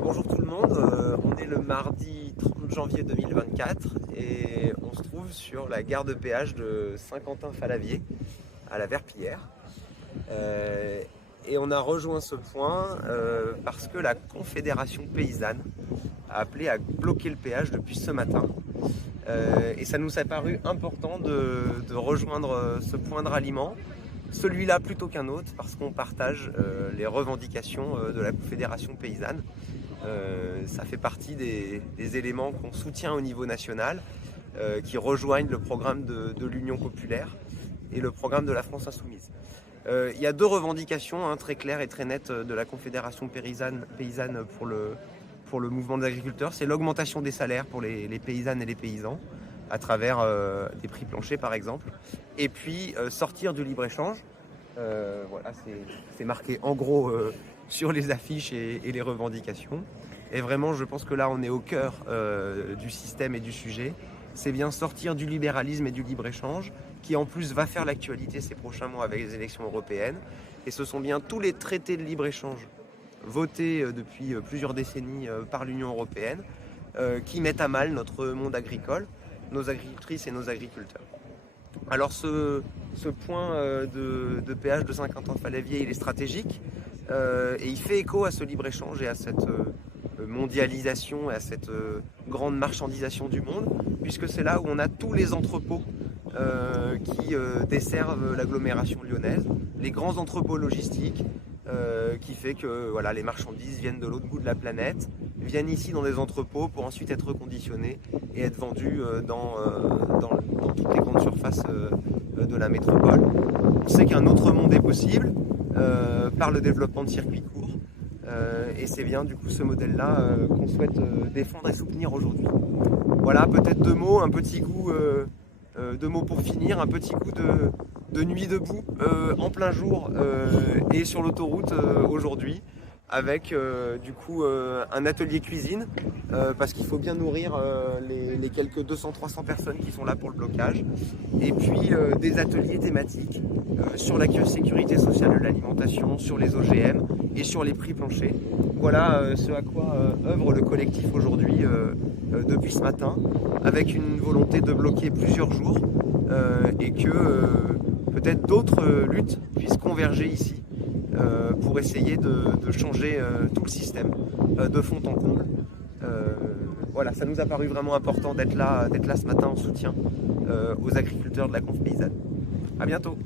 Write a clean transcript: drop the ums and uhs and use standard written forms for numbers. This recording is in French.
Bonjour tout le monde, on est le mardi 30 janvier 2024 et on se trouve sur la gare de péage de Saint-Quentin-Fallavier à la Verpillière. Et on a rejoint ce point parce que la Confédération paysanne a appelé à bloquer le péage depuis ce matin. Et ça nous a paru important de rejoindre ce point de ralliement, celui-là plutôt qu'un autre, parce qu'on partage les revendications de la Confédération paysanne. Ça fait partie des éléments qu'on soutient au niveau national, qui rejoignent le programme de l'Union populaire et le programme de la France insoumise. Il y a deux revendications très claires et très nettes de la Confédération paysanne pour le mouvement des agriculteurs. C'est l'augmentation des salaires pour les paysannes et les paysans, à travers des prix planchers par exemple. Et puis sortir du libre-échange. Voilà, c'est marqué en gros sur les affiches et les revendications. Et vraiment, je pense que là, on est au cœur du système et du sujet. C'est bien sortir du libéralisme et du libre-échange, qui en plus va faire l'actualité ces prochains mois avec les élections européennes. Et ce sont bien tous les traités de libre-échange votés depuis plusieurs décennies par l'Union européenne qui mettent à mal notre monde agricole, nos agricultrices et nos agriculteurs. Alors ce point de péage de Saint-Quentin-Fallavier, il est stratégique et il fait écho à ce libre-échange et à cette mondialisation et à cette grande marchandisation du monde, puisque c'est là où on a tous les entrepôts qui desservent l'agglomération lyonnaise, les grands entrepôts logistiques qui fait que voilà, les marchandises viennent de l'autre bout de la planète, viennent ici dans des entrepôts pour ensuite être reconditionnées et être vendues dans toutes les grandes surfaces de la métropole. On sait qu'un autre monde est possible par le développement de circuits courts et c'est bien du coup ce modèle-là qu'on souhaite défendre et soutenir aujourd'hui. Voilà, peut-être deux mots, un petit coup, deux mots pour finir, un petit coup de nuit debout en plein jour et sur l'autoroute aujourd'hui, avec du coup un atelier cuisine parce qu'il faut bien nourrir les quelques 200-300 personnes qui sont là pour le blocage, et puis des ateliers thématiques sur la sécurité sociale de l'alimentation, sur les OGM et sur les prix planchers. Voilà ce à quoi œuvre le collectif aujourd'hui depuis ce matin, avec une volonté de bloquer plusieurs jours et que peut-être d'autres luttes puissent converger ici pour essayer de changer tout le système de fond en comble. Voilà, ça nous a paru vraiment important d'être là ce matin en soutien aux agriculteurs de la Conf paysanne. À bientôt.